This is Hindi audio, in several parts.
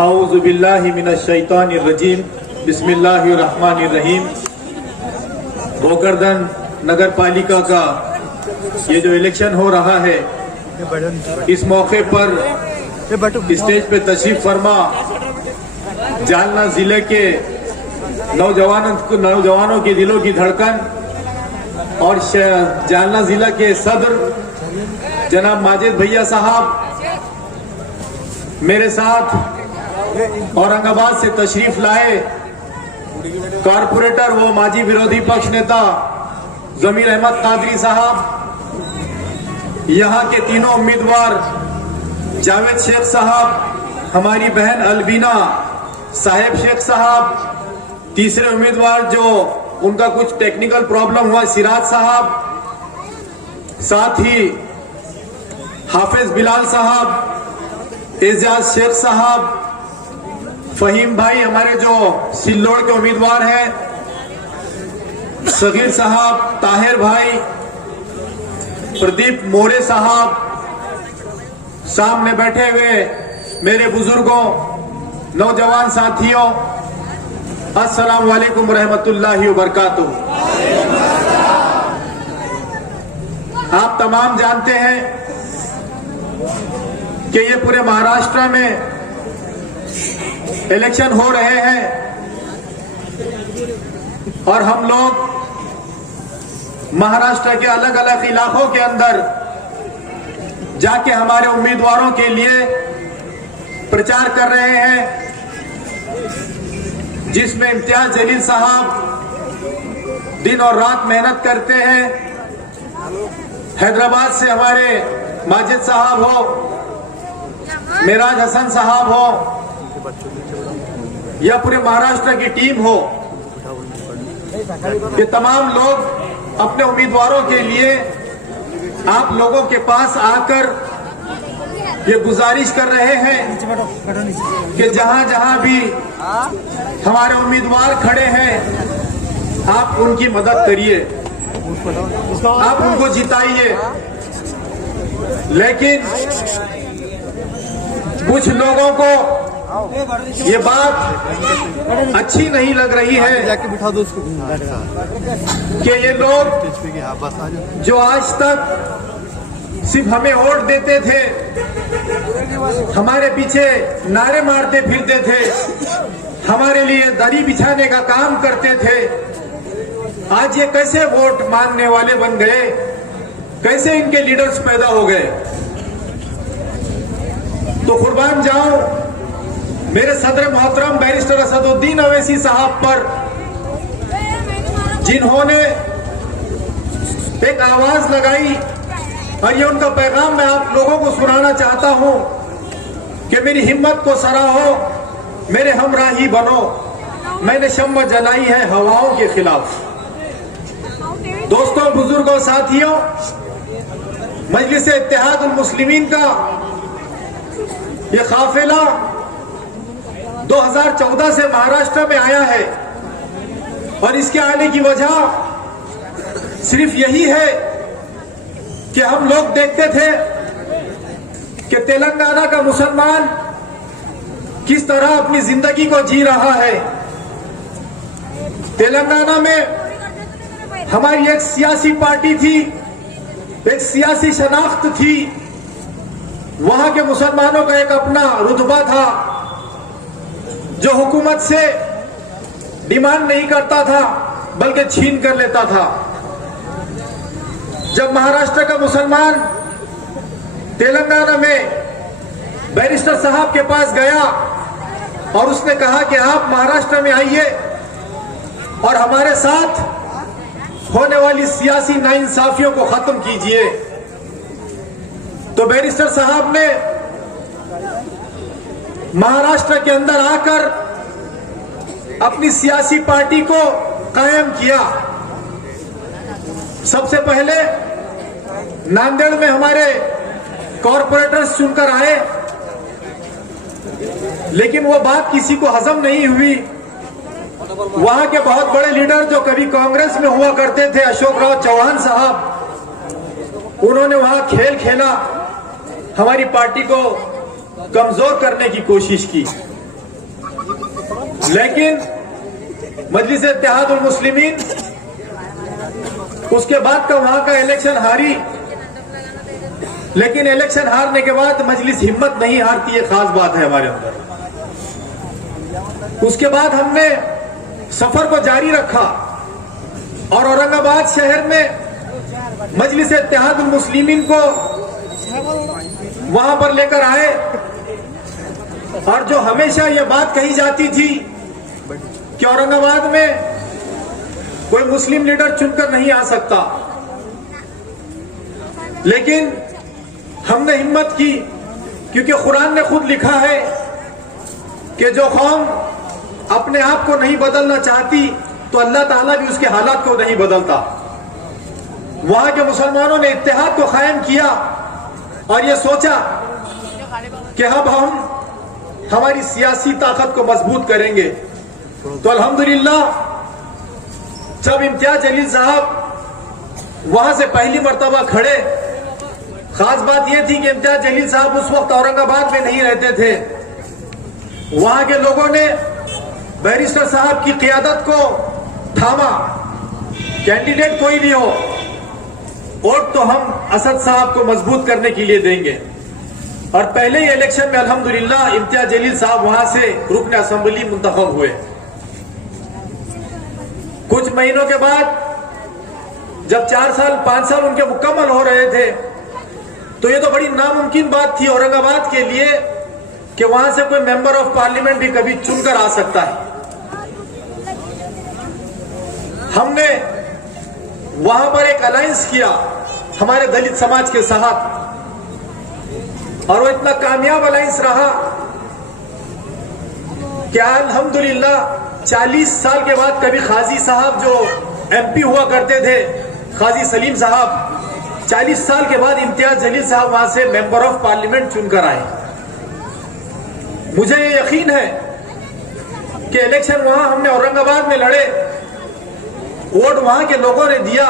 औज़ु बिल्लाहि मिनश शैतानिर रजीम, बिस्मिल्लाहिर रहमानिर रहीम। गोकर्धन नगर पालिका का ये जो इलेक्शन हो रहा है, इस मौके पर स्टेज पे तशरीफ फरमा जालना जिले के नौजवानों के दिलों की धड़कन और जालना जिला के सदर जनाब माजिद भैया साहब, मेरे साथ औरंगाबाद से तशरीफ लाए कारपोरेटर व माजी विरोधी पक्ष नेता जमीर अहमद कादरी साहब, यहाँ के तीनों उम्मीदवार जावेद शेख साहब, हमारी बहन अलबीना साहेब शेख साहब, तीसरे उम्मीदवार जो उनका कुछ टेक्निकल प्रॉब्लम हुआ सिराज साहब, साथ ही हाफिज बिलाल साहब, एजाज शेख साहब, फहीम भाई हमारे जो सिल्लोड़ के उम्मीदवार हैं, सगीर साहब, ताहिर भाई, प्रदीप मोरे साहब, सामने बैठे हुए मेरे बुजुर्गों, नौजवान साथियों, अस्सलाम वालेकुम रहमतुल्लाहि व बरकातुहू। आप तमाम जानते हैं कि ये पूरे महाराष्ट्र में इलेक्शन हो रहे हैं और हम लोग महाराष्ट्र के अलग अलग इलाकों के अंदर जाके हमारे उम्मीदवारों के लिए प्रचार कर रहे हैं, जिसमें इम्तियाज जलील साहब दिन और रात मेहनत करते हैं। हैदराबाद से हमारे माजिद साहब हो, मेराज हसन साहब हो, या पूरे महाराष्ट्र की टीम हो, ये तमाम लोग अपने उम्मीदवारों के लिए आप लोगों के पास आकर ये गुजारिश कर रहे हैं कि जहां जहां भी हमारे उम्मीदवार खड़े हैं, आप उनकी मदद करिए, आप उनको जिताइए। लेकिन कुछ लोगों को ये बात अच्छी नहीं लग रही है कि ये लोग जो आज तक सिर्फ हमें वोट देते थे, हमारे पीछे नारे मारते फिरते थे, हमारे लिए दरी बिछाने का काम करते थे, आज ये कैसे वोट मांगने वाले बन गए, कैसे इनके लीडर्स पैदा हो गए। तो कुर्बान जाऊं मेरे सदर मोहतरम बैरिस्टर असदुद्दीन अवैसी साहब पर, जिन्होंने एक आवाज लगाई, और ये उनका पैगाम मैं आप लोगों को सुनाना चाहता हूं कि मेरी हिम्मत को सराहो, मेरे हमराही बनो, मैंने शम्म जलाई है हवाओं के खिलाफ। दोस्तों, बुजुर्गों, साथियों, मजलिस इत्तेहादुल मुस्लिमीन का ये काफिला 2014 से महाराष्ट्र में आया है और इसके आने की वजह सिर्फ यही है कि हम लोग देखते थे कि तेलंगाना का मुसलमान किस तरह अपनी जिंदगी को जी रहा है। तेलंगाना में हमारी एक सियासी पार्टी थी, एक सियासी शनाख्त थी, वहां के मुसलमानों का एक अपना रुतबा था जो हुकूमत से डिमांड नहीं करता था बल्कि छीन कर लेता था। जब महाराष्ट्र का मुसलमान तेलंगाना में बैरिस्टर साहब के पास गया और उसने कहा कि आप महाराष्ट्र में आइए और हमारे साथ होने वाली सियासी नाइंसाफियों को खत्म कीजिए, तो बैरिस्टर साहब ने महाराष्ट्र के अंदर आकर अपनी सियासी पार्टी को कायम किया। सबसे पहले नांदेड़ में हमारे कॉरपोरेटर्स चुनकर आए, लेकिन वो बात किसी को हजम नहीं हुई। वहां के बहुत बड़े लीडर जो कभी कांग्रेस में हुआ करते थे, अशोक राव चौहान साहब, उन्होंने वहां खेल खेला, हमारी पार्टी को कमजोर करने की कोशिश की, लेकिन मजलिस इत्तेहादुल मुस्लिमीन उसके बाद का वहां का इलेक्शन हारी। लेकिन इलेक्शन हारने के बाद मजलिस हिम्मत नहीं हारती, ये खास बात है हमारे अंदर। उसके बाद हमने सफर को जारी रखा और औरंगाबाद शहर में मजलिस इत्तेहादुल मुस्लिमीन को वहां पर लेकर आए। और जो हमेशा यह बात कही जाती थी कि औरंगाबाद में कोई मुस्लिम लीडर चुनकर नहीं आ सकता, लेकिन हमने हिम्मत की, क्योंकि कुरान ने खुद लिखा है कि जो कौम अपने आप को नहीं बदलना चाहती तो अल्लाह ताला भी उसके हालात को नहीं बदलता। वहां के मुसलमानों ने इत्तेहाद को कायम किया और यह सोचा कि अब हम हमारी सियासी ताकत को मजबूत करेंगे। तो अल्हम्दुलिल्लाह जब इम्तियाज जलील साहब वहां से पहली मर्तबा खड़े, खास बात यह थी कि इम्तियाज जलील साहब उस वक्त औरंगाबाद में नहीं रहते थे। वहां के लोगों ने बैरिस्टर साहब की क़ियादत को थामा, कैंडिडेट कोई भी हो, वोट तो हम असद साहब को मजबूत करने के लिए देंगे। और पहले ही इलेक्शन में अल्हम्दुलिल्लाह इम्तियाज जलील साहब वहां से रुकन असेंबली मुंतखब हुए। कुछ महीनों के बाद जब 4 साल 5 साल उनके मुकम्मल हो रहे थे, तो ये तो बड़ी नामुमकिन बात थी औरंगाबाद के लिए कि वहां से कोई मेंबर ऑफ पार्लियामेंट भी कभी चुनकर आ सकता है। हमने वहां पर एक अलायंस किया हमारे दलित समाज के साथ, और वो इतना कामयाब अलायंस रहा कि अल्हम्दुलिल्लाह 40 साल के बाद कभी काजी साहब जो एमपी हुआ करते थे, काजी सलीम साहब, 40 साल के बाद इम्तियाज जलील साहब वहां से मेंबर ऑफ पार्लियामेंट चुनकर आए। मुझे ये यकीन है कि इलेक्शन वहां हमने औरंगाबाद में लड़े, वोट वहां के लोगों ने दिया,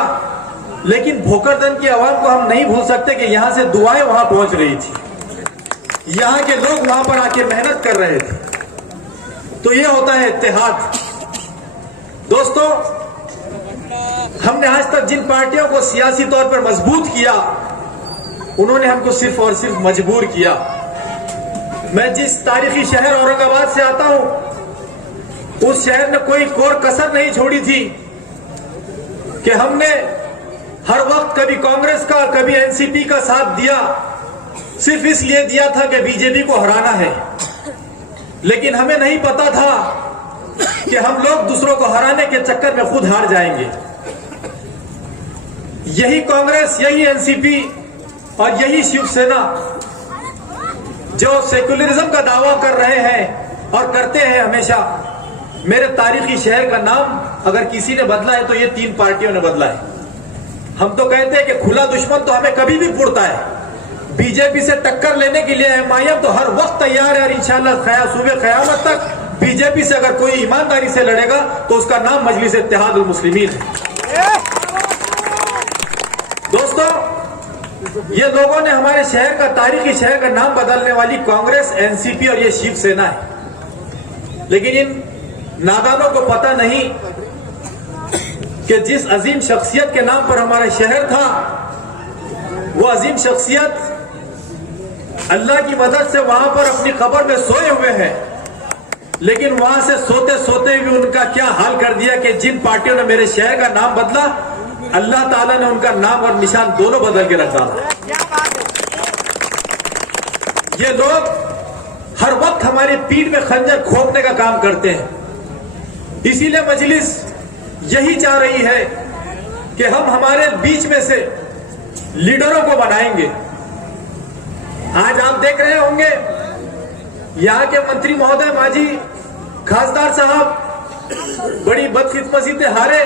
लेकिन भोकरदन की आवाम को हम नहीं भूल सकते कि यहां से दुआएं वहां पहुंच रही थी, यहां के लोग वहां पर आके मेहनत कर रहे थे। तो ये होता है इत्तेहाद। दोस्तों, हमने आज तक जिन पार्टियों को सियासी तौर पर मजबूत किया, उन्होंने हमको सिर्फ और सिर्फ मजबूर किया। मैं जिस तारीखी शहर औरंगाबाद से आता हूं, उस शहर ने कोई कोर कसर नहीं छोड़ी थी कि हमने हर वक्त कभी कांग्रेस का कभी एनसीपी का साथ दिया, सिर्फ इसलिए दिया था कि बीजेपी को हराना है। लेकिन हमें नहीं पता था कि हम लोग दूसरों को हराने के चक्कर में खुद हार जाएंगे। यही कांग्रेस, यही एनसीपी और यही शिवसेना जो सेक्युलरिज्म का दावा कर रहे हैं और करते हैं हमेशा, मेरे तारीखी शहर का नाम अगर किसी ने बदला है तो ये 3 पार्टियों ने बदला है। हम तो कहते हैं कि खुला दुश्मन तो हमें कभी भी पुरता है। बीजेपी से टक्कर लेने के लिए एमआईएम तो हर वक्त तैयार है, और इंशाअल्लाह सुबह क़यामत तक बीजेपी से अगर कोई ईमानदारी से लड़ेगा तो उसका नाम मजलिस इत्तेहादुल मुस्लिमीन है। दोस्तों, ये लोगों ने हमारे शहर का, तारीखी शहर का नाम बदलने वाली कांग्रेस, एनसीपी और ये शिवसेना है। लेकिन इन नादानों को पता नहीं कि जिस अजीम शख्सियत के नाम पर हमारा शहर था, वो अजीम शख्सियत अल्लाह की मदद से वहां पर अपनी कब्र में सोए हुए हैं। लेकिन वहां से सोते सोते भी उनका क्या हाल कर दिया कि जिन पार्टियों ने मेरे शहर का नाम बदला, अल्लाह ताला ने उनका नाम और निशान दोनों बदल के रख डाला। ये लोग हर वक्त हमारी पीठ में खंजर खोपने का काम करते हैं। इसीलिए मजलिस यही चाह रही है कि हम हमारे बीच में से लीडरों को बनाएंगे। आज आप देख रहे होंगे यहाँ के मंत्री महोदय माजी खासदार साहब बड़ी बदकिस्मती से हारे,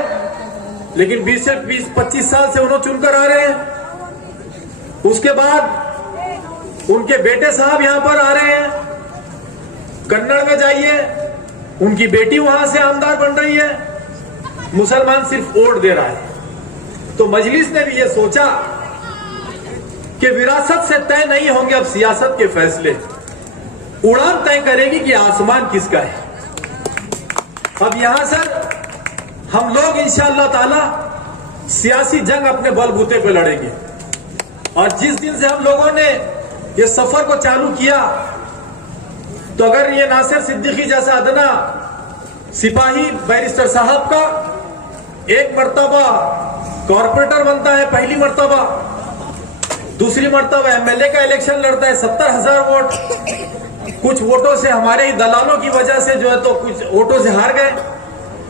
लेकिन 20 से 25 साल से उन्होंने चुनकर आ रहे हैं। उसके बाद उनके बेटे साहब यहां पर आ रहे हैं। कन्नड़ में जाइए, उनकी बेटी वहां से आमदार बन रही है। मुसलमान सिर्फ वोट दे रहा है। तो मजलिस ने भी यह सोचा कि विरासत से तय नहीं होंगे अब सियासत के फैसले। उड़ान तय करेगी कि आसमान किसका है। अब यहां सर हम लोग इंशाअल्लाह ताला सियासी जंग अपने बलबूते पे लड़ेंगे। और जिस दिन से हम लोगों ने ये सफर को चालू किया, तो अगर ये नासिर सिद्दीकी जैसा अदना सिपाही बैरिस्टर साहब का एक मर्तबा कॉर्पोरेटर बनता है, पहली मर्तबा, दूसरी मर्तबा एमएलए का इलेक्शन लड़ता है, 70,000 वोट, कुछ वोटों से हमारे ही दलालों की वजह से जो है तो कुछ वोटों से हार गए।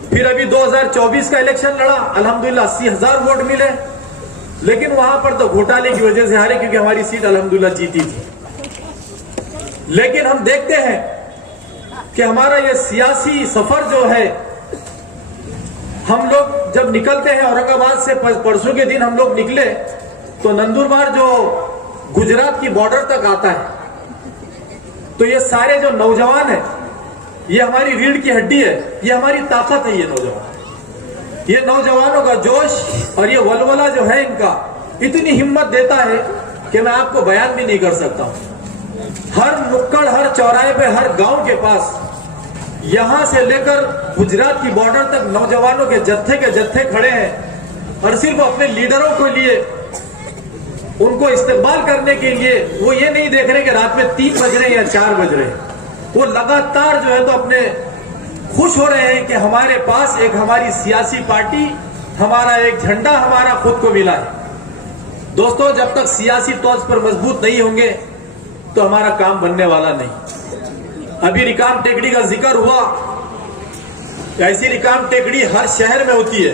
फिर अभी 2024 का इलेक्शन लड़ा, अल्हम्दुलिल्लाह 80,000 वोट मिले, लेकिन वहां पर तो घोटाले की वजह से हारे, क्योंकि हमारी सीट अल्हम्दुलिल्लाह जीती थी। लेकिन हम देखते हैं कि हमारा यह सियासी सफर जो है, हम लोग जब निकलते हैं औरंगाबाद से, परसों के दिन हम लोग निकले तो नंदुरबार जो गुजरात की बॉर्डर तक आता है, तो ये सारे जो नौजवान हैं, ये हमारी रीढ़ की हड्डी है, ये हमारी ताकत है। ये नौजवानों का जोश और ये वलवला जो है इनका इतनी हिम्मत देता है कि मैं आपको बयान भी नहीं कर सकता हूं। हर नुक्कड़, हर चौराहे पे, हर गांव के पास, यहां से लेकर गुजरात की बॉर्डर तक नौजवानों के जत्थे खड़े हैं और सिर्फ अपने लीडरों के लिए, उनको इस्तेमाल करने के लिए, वो ये नहीं देख रहे कि रात में 3 बज रहे हैं या 4 बज रहे हैं, वो लगातार जो है तो अपने खुश हो रहे हैं कि हमारे पास एक हमारी सियासी पार्टी, हमारा एक झंडा हमारा खुद को मिला है। दोस्तों, जब तक सियासी तौर पर मजबूत नहीं होंगे तो हमारा काम बनने वाला नहीं। अभी रिकाम टेकड़ी का जिक्र हुआ, ऐसी रिकाम टेकड़ी हर शहर में होती है,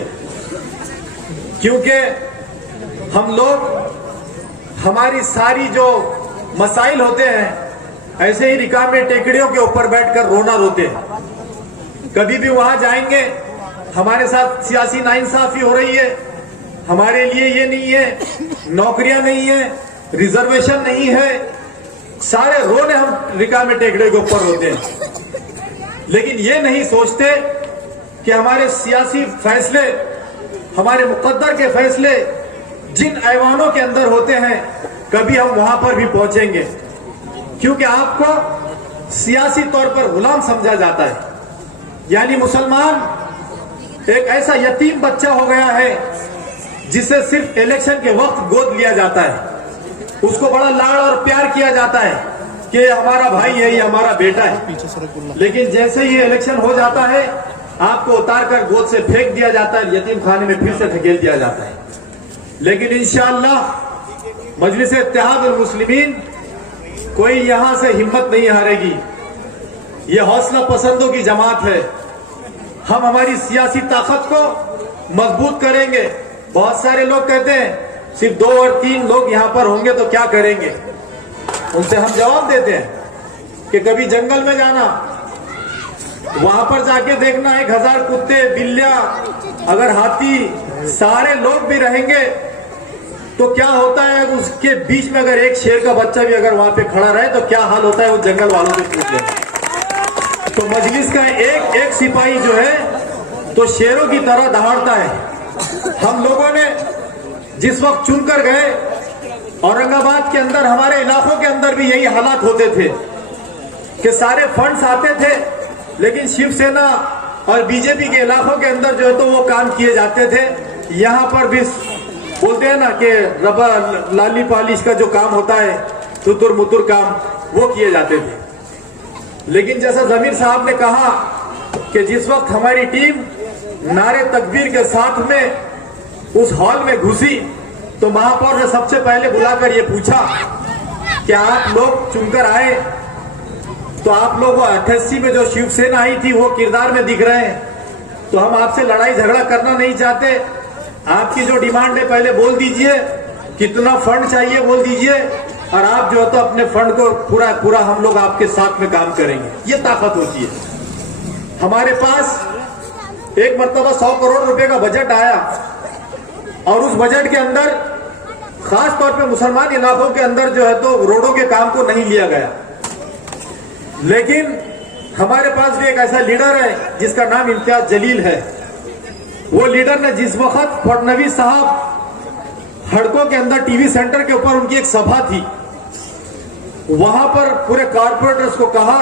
क्योंकि हम लोग, हमारी सारी जो मसाइल होते हैं, ऐसे ही रिकाम टेकड़ियों के ऊपर बैठकर रोना रोते हैं। कभी भी वहां जाएंगे, हमारे साथ सियासी नाइंसाफी हो रही है, हमारे लिए ये नहीं है, नौकरियां नहीं है, रिजर्वेशन नहीं है, सारे रोने हम रिकाम टेकड़े के ऊपर रोते हैं। लेकिन ये नहीं सोचते कि हमारे सियासी फैसले, हमारे मुकद्दर के फैसले जिन ऐवानों के अंदर होते हैं, कभी हम वहां पर भी पहुंचेंगे, क्योंकि आपको सियासी तौर पर गुलाम समझा जाता है। यानी मुसलमान एक ऐसा यतीम बच्चा हो गया है जिसे सिर्फ इलेक्शन के वक्त गोद लिया जाता है, उसको बड़ा लाड़ और प्यार किया जाता है कि ये हमारा भाई है, ये हमारा बेटा है। लेकिन जैसे ही इलेक्शन हो जाता है, आपको उतार कर गोद से फेंक दिया जाता है, यतीम खाने में फिर से धकेल दिया जाता है। लेकिन इंशाअल्लाह मजलिस इत्तेहाद उल मुस्लिमीन, कोई यहां से हिम्मत नहीं हारेगी। ये हौसला पसंदों की जमात है। हम हमारी सियासी ताकत को मजबूत करेंगे। बहुत सारे लोग कहते हैं सिर्फ 2 और 3 लोग यहां पर होंगे तो क्या करेंगे। उनसे हम जवाब देते हैं कि कभी जंगल में जाना, वहां पर जाके देखना 1000 कुत्ते, बिल्लियां, अगर हाथी, सारे लोग भी रहेंगे तो क्या होता है। उसके बीच में अगर एक शेर का बच्चा भी अगर वहां पे खड़ा रहे तो क्या हाल होता है, वो जंगल वालों से पूछ लें। तो मजलिस का एक एक सिपाही जो है तो शेरों की तरह दहाड़ता है। हम लोगों ने जिस वक्त चुनकर गए, औरंगाबाद के अंदर, हमारे इलाकों के अंदर भी यही हालात होते थे कि सारे फंड्स आते थे, लेकिन शिवसेना और बीजेपी के इलाकों के अंदर जो है तो वो काम किए जाते थे। यहां पर भी बोलते हैं ना कि रबर लाली पालिश का जो काम होता है, तुतुर मुतुर काम, वो किए जाते थे। लेकिन जैसा जमीर साहब ने कहा कि जिस वक्त हमारी टीम नारे तकबीर के साथ में उस हॉल में घुसी, तो महापौर ने सबसे पहले बुलाकर ये पूछा कि आप लोग चुनकर आए तो आप लोग 88 में जो शिवसेना आई थी वो किरदार में दिख रहे हैं, तो हम आपसे लड़ाई झगड़ा करना नहीं चाहते। आपकी जो डिमांड है पहले बोल दीजिए, कितना फंड चाहिए बोल दीजिए, और आप जो है तो अपने फंड को पूरा हम लोग आपके साथ में काम करेंगे। ये ताकत होती है। हमारे पास एक मर्तबा 100 करोड़ रुपए का बजट आया और उस बजट के अंदर खास तौर पे मुसलमान इलाकों के अंदर जो है तो रोडों के काम को नहीं लिया गया। लेकिन हमारे पास भी एक ऐसा लीडर है जिसका नाम इम्तियाज जलील है। वो लीडर ने जिस वक्त फडणवीस साहब हड़कों के अंदर टीवी सेंटर के ऊपर उनकी एक सभा थी, वहां पर पूरे कॉर्पोरेटर्स को कहा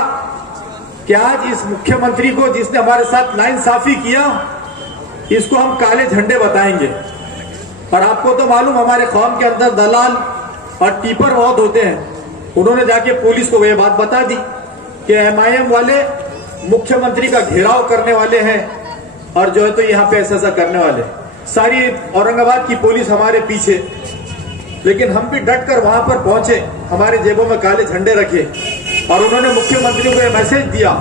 कि आज इस मुख्यमंत्री को जिसने हमारे साथ नाइंसाफी किया, इसको हम काले झंडे बताएंगे। और आपको तो मालूम हमारे कौम के अंदर दलाल और टीपर बहुत होते हैं। उन्होंने जाके पुलिस को यह बात बता दी कि MIM वाले मुख्यमंत्री का घेराव करने वाले हैं और जो है तो यहाँ पे ऐसा करने वाले। सारी औरंगाबाद की पुलिस हमारे पीछे, लेकिन हम भी डट कर वहां पर पहुंचे, हमारे जेबों में काले झंडे रखे और उन्होंने मुख्यमंत्री को यह मैसेज दिया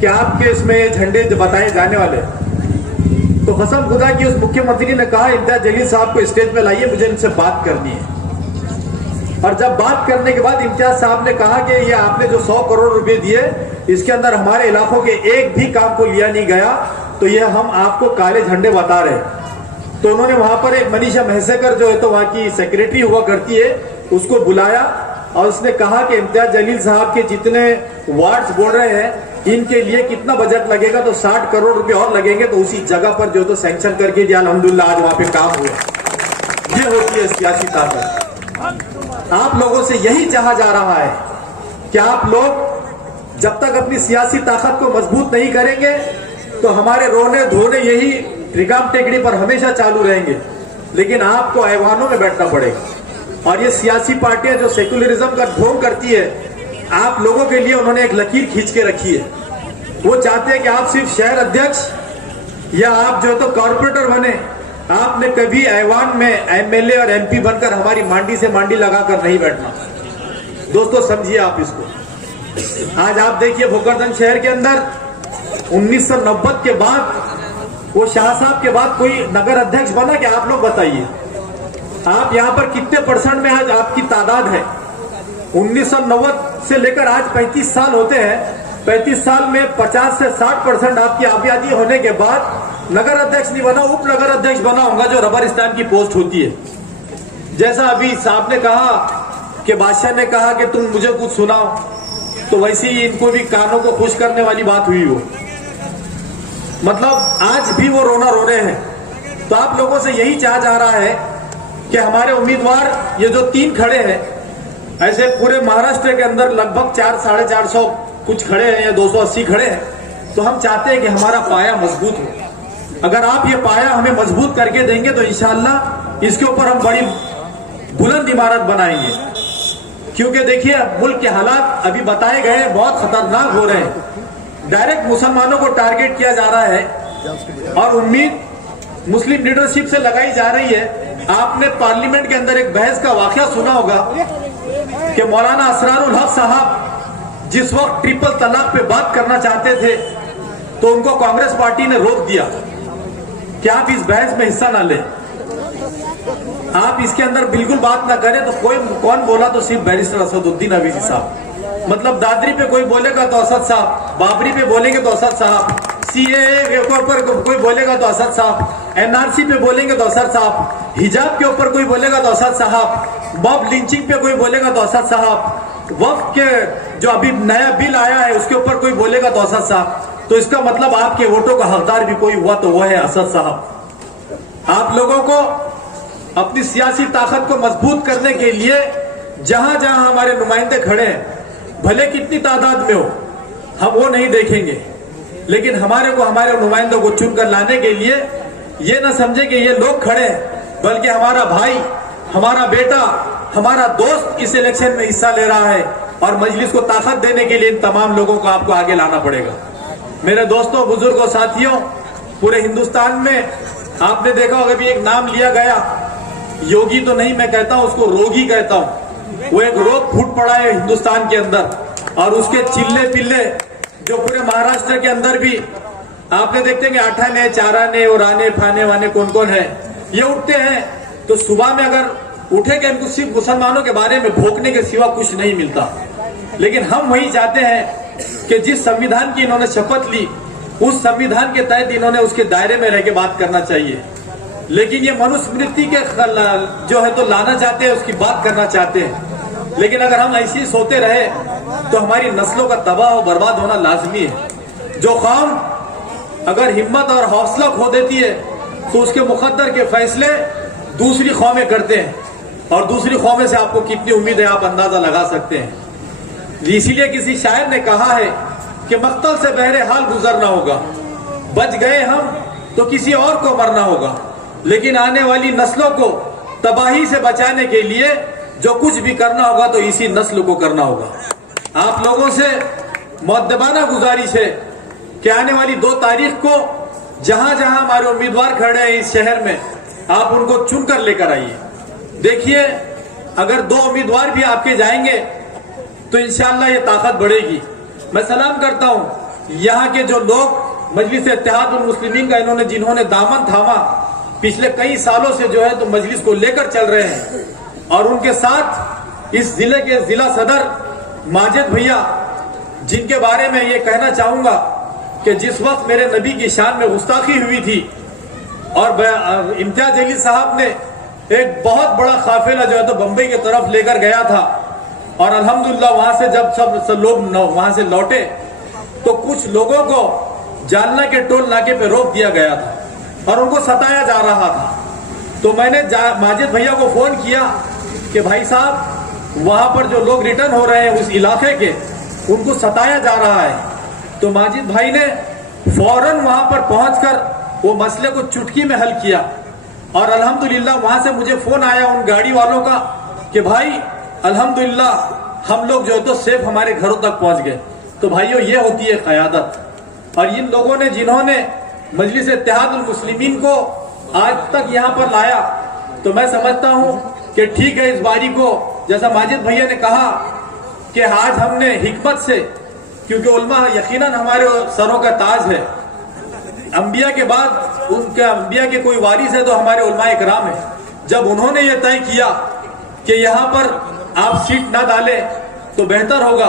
कि आपके इसमें ये झंडे बताए जाने वाले। तो कसम खुदा की उस मुख्यमंत्री ने कहा इम्तियाज जलील साहब को स्टेज पे लाइए, मुझे इनसे बात करनी है। और जब बात करने के बाद इम्तियाज साहब ने कहा कि ये आपने जो 100 करोड़ रुपए दिए, इसके अंदर हमारे इलाकों के एक भी काम को लिया नहीं गया, तो ये हम आपको काले झंडे बता रहे। तो उन्होंने वहां पर एक मनीषा महसेकर जो है तो वहां की सेक्रेटरी हुआ करती है, उसको बुलाया और उसने कहा कि इम्तियाज जलील साहब के जितने वार्ड्स बोल रहे हैं इनके लिए कितना बजट लगेगा, तो 60 करोड़ रुपए और लगेंगे, तो उसी जगह पर जो तो सैंक्शन करके दिया। अल्हम्दुलिल्लाह आज वहां पे काम हुआ। ये होती है सियासी ताकत। आप लोगों से यही चाहा जा रहा है कि आप लोग जब तक अपनी सियासी ताकत को मजबूत नहीं करेंगे तो हमारे रोने धोने यही त्रिकाम टेकड़ी पर हमेशा चालू रहेंगे। लेकिन आपको ऐवानों में बैठना पड़ेगा। और ये सियासी पार्टियां जो सेकुलरिज्म का ढोंग करती है, आप लोगों के लिए उन्होंने एक लकीर खींच के रखी है। वो चाहते हैं कि आप सिर्फ शहर अध्यक्ष या आप जो है तो कॉर्पोरेटर बने, आपने कभी ऐवान में MLA और MP बनकर हमारी मांडी से मांडी लगाकर नहीं बैठना। दोस्तों समझिए आप इसको। आज आप देखिए भोकरदन शहर के अंदर 1990 के बाद वो शाह साहब के बाद कोई नगर अध्यक्ष बना क्या? आप लोग बताइए। आप यहाँ पर कितने % में आज आपकी तादाद है? 1990 से लेकर आज 35 साल होते हैं। 35 साल में 50 से 60% आपकी आबादी होने के बाद नगर अध्यक्ष नहीं बना, उप नगर अध्यक्ष बना होगा, जो रबरिस्तान की पोस्ट होती है। जैसा अभी साहब ने कहा कि बादशाह ने कहा कि तुम मुझे कुछ सुनाओ, तो वैसे ही इनको भी कानों को खुश करने वाली बात हुई हो। मतलब आज भी वो रोना रो रहे हैं। तो आप लोगों से यही चाहा जा रहा है कि हमारे उम्मीदवार ये जो 3 खड़े हैं, ऐसे पूरे महाराष्ट्र के अंदर लगभग 400-450 कुछ खड़े हैं या 280 खड़े हैं। तो हम चाहते हैं कि हमारा पाया मजबूत हो। अगर आप ये पाया हमें मजबूत करके देंगे तो इंशाअल्लाह इसके ऊपर हम बड़ी बुलंद इमारत बनाएंगे। क्योंकि देखिए मुल्क के हालात अभी बताए गए बहुत खतरनाक हो रहे हैं। डायरेक्ट मुसलमानों को टारगेट किया जा रहा है और उम्मीद मुस्लिम लीडरशिप से लगाई जा रही है। आपने पार्लियामेंट के अंदर एक बहस का वाकया सुना होगा कि मौलाना असरारुल हक साहब जिस वक्त ट्रिपल तलाक पे बात करना चाहते थे तो उनको कांग्रेस पार्टी ने रोक दिया कि आप इस बहस में हिस्सा ना लें, आप इसके अंदर बिल्कुल बात ना करें। तो कोई कौन बोला? तो सिर्फ बैरिस्टर असदुद्दीन अवीसी साहब। मतलब दादरी पे कोई बोलेगा तो असद साहब, बाबरी पे बोलेंगे तो असद साहब, CAA के ऊपर कोई बोलेगा तो असद साहब, NRC पे बोलेंगे तो असद साहब, हिजाब के ऊपर कोई बोलेगा तो असद साहब, बॉब लिंचिंग पे कोई बोलेगा तो असद साहब, वक्फ के जो अभी नया बिल आया है उसके ऊपर कोई बोलेगा तो असद साहब। तो इसका मतलब आपके वोटों का हकदार भी कोई हुआ तो वह है असद साहब। आप लोगों को अपनी सियासी ताकत को मजबूत करने के लिए जहां जहां हमारे नुमाइंदे खड़े हैं, भले कितनी तादाद में हो, हम वो नहीं देखेंगे। लेकिन हमारे को हमारे नुमाइंदों को चुनकर लाने के लिए ये ना समझे कि ये लोग खड़े हैं, बल्कि हमारा भाई, हमारा बेटा, हमारा दोस्त इस इलेक्शन में हिस्सा ले रहा है। और मजलिस को ताकत देने के लिए इन तमाम लोगों को आपको आगे लाना पड़ेगा। मेरे दोस्तों, बुजुर्गों, साथियों, पूरे हिंदुस्तान में आपने देखा होगा भी एक नाम लिया गया, योगी तो नहीं मैं कहता हूं, उसको रोगी कहता हूं। वो एक रोग फूट पड़ा है हिंदुस्तान के अंदर और उसके चिल्ले पिल्ले जो पूरे महाराष्ट्र के अंदर भी आपने देखते हैं कि आठाने, चाराने और आने फाने वाने कौन कौन है, ये उठते हैं तो सुबह में अगर उठेंगे इनको सिर्फ मुसलमानों के बारे में भोंकने के सिवा कुछ नहीं मिलता। लेकिन हम वही चाहते हैं कि जिस संविधान की इन्होंने शपथ ली उस संविधान के तहत इन्होंने उसके दायरे में रह के बात करना चाहिए। लेकिन ये मनुस्मृति के जो है तो लाना चाहते हैं, उसकी बात करना चाहते हैं। लेकिन अगर हम ऐसे ही सोते रहे तो हमारी नस्लों का तबाह और बर्बाद होना लाजमी है। जो कौम अगर हिम्मत और हौसला खो देती है तो उसके मुकद्दर के फैसले दूसरी कौमें करते हैं और दूसरी कौमें से आपको कितनी उम्मीद है आप अंदाजा लगा सकते हैं। इसीलिए किसी शायर ने कहा है कि मक्तल से बहरे हाल गुजरना होगा, बच गए हम तो किसी और को मरना होगा, लेकिन आने वाली नस्लों को तबाही से बचाने के लिए जो कुछ भी करना होगा तो इसी नस्ल को करना होगा। आप लोगों से मुअद्दबाना गुजारिश है कि आने वाली 2 तारीख को जहां जहां हमारे उम्मीदवार खड़े हैं इस शहर में, आप उनको चुनकर लेकर आइए। देखिए, अगर 2 उम्मीदवार भी आपके जाएंगे तो इंशाअल्लाह ये ताकत बढ़ेगी। मैं सलाम करता हूं यहाँ के जो लोग मजलिस इत्तेहादुल मुस्लिमीन का जिन्होंने दामन थामा, पिछले कई सालों से जो है तो मजलिस को लेकर चल रहे हैं, और उनके साथ इस जिले के जिला सदर माजिद भैया, जिनके बारे में ये कहना चाहूंगा कि जिस वक्त मेरे नबी की शान में गुस्ताखी हुई थी और इम्तियाज अली साहब ने एक बहुत बड़ा काफिला जो है तो बंबई की तरफ लेकर गया था, और अल्हम्दुलिल्लाह वहां से जब सब लोग वहां से लौटे तो कुछ लोगों को जालना के टोल नाके पे रोक दिया गया था और उनको सताया जा रहा था। तो मैंने माजिद भैया को फोन किया कि भाई साहब, वहां पर जो लोग रिटर्न हो रहे हैं उस इलाके के, उनको सताया जा रहा है। तो माजिद भाई ने फौरन वहां पर पहुंचकर वो मसले को चुटकी में हल किया, और अल्हम्दुलिल्लाह वहां से मुझे फोन आया उन गाड़ी वालों का कि भाई अल्हम्दुलिल्लाह हम लोग जो है तो सेफ हमारे घरों तक पहुंच गए। तो भाइयों, ये होती है क़यादत। और इन लोगों ने जिन्होंने मजलिस इत्तेहादुल मुस्लिमीन को आज तक यहाँ पर लाया, तो मैं समझता हूँ कि ठीक है, इस बारी को जैसा माजिद भैया ने कहा कि आज हमने हिकमत से, क्योंकि उल्मा यकीनन हमारे सरों का ताज है, अंबिया के बाद उनके अंबिया के कोई वारिस है तो हमारे उलमाए इकराम है। जब उन्होंने ये तय किया कि यहाँ पर आप सीट ना डालें तो बेहतर होगा,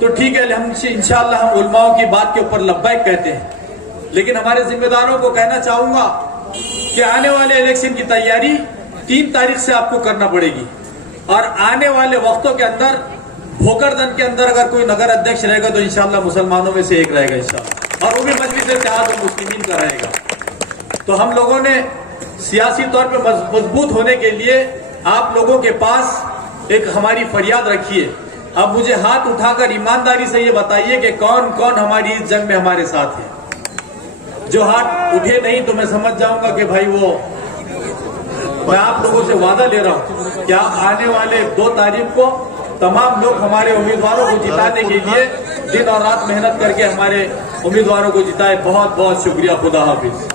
तो ठीक है, हम इंशाअल्लाह हम उलमाओं की बात के ऊपर लब्बैक कहते हैं। लेकिन हमारे जिम्मेदारों को कहना चाहूंगा कि आने वाले इलेक्शन की तैयारी 3 तारीख से आपको करना पड़ेगी, और आने वाले वक्तों के अंदर भोकरदन के अंदर अगर कोई नगर अध्यक्ष रहेगा तो इंशाअल्लाह मुसलमानों में से एक रहेगा इंशाअल्लाह, और वो भी मजलिस इत्तेहादुल मुस्लिमीन का रहेगा। तो हम लोगों ने सियासी तौर पे मजबूत होने के लिए आप लोगों के पास एक हमारी फरियाद रखी है। अब मुझे हाथ उठाकर ईमानदारी से ये बताइए कि कौन कौन हमारी इस जंग में हमारे साथ है। जो हाथ उठे नहीं तो मैं समझ जाऊंगा कि भाई वो, मैं आप लोगों से वादा ले रहा हूं कि आप आने वाले 2 तारीख को तमाम लोग हमारे उम्मीदवारों को जिताने के लिए दिन और रात मेहनत करके हमारे उम्मीदवारों को जिताए। बहुत बहुत शुक्रिया। खुदा हाफिज।